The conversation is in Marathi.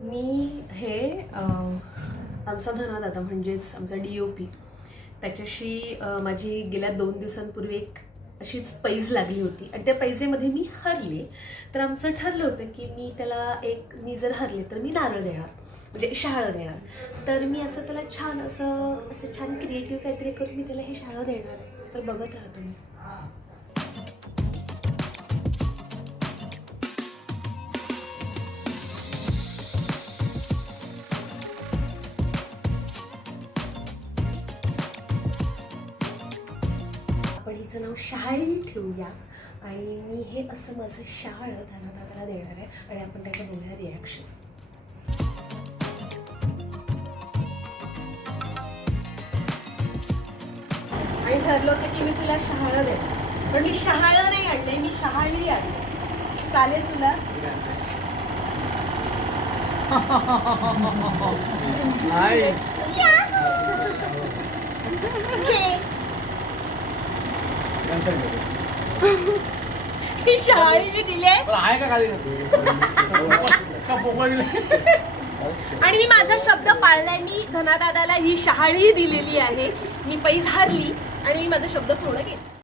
मी हे आमचा धनादाता म्हणजेच आमचा डी ओ पी त्याच्याशी माझी गेल्या दोन दिवसांपूर्वी एक अशीच पैज लागली होती. आणि त्या पैजेमध्ये मी हरले. तर आमचं ठरलं होतं की मी त्याला एक मी जर हरले तर मी नारळ देणार. म्हणजे शाळं देणार. तर मी असं त्याला छान असं असं छान क्रिएटिव्ह काहीतरी करून मी त्याला हे शाळं देणार आहे. तर बघत राहतो मी हिचं नाव शहाळी ठेवूया. आणि मी हे असं माझं शहाळ धनादादाला देणार आहे आणि आपण त्याचं बघूया रिॲक्शन आणि ठरलं होतं की मी तुला शहाळं देणार. पण मी शहाळं नाही आणले मी शहाळी आणले. चालेल तुला? नाईस ही शहाळी मी दिली आहे आहे का खाली? का पोकळ दिलं? आणि मी माझा शब्द पाळलाय. मी धनादादाला ही शहाळी दिलेली आहे. मी पैज हारली आणि मी माझा शब्द पूर्ण केला.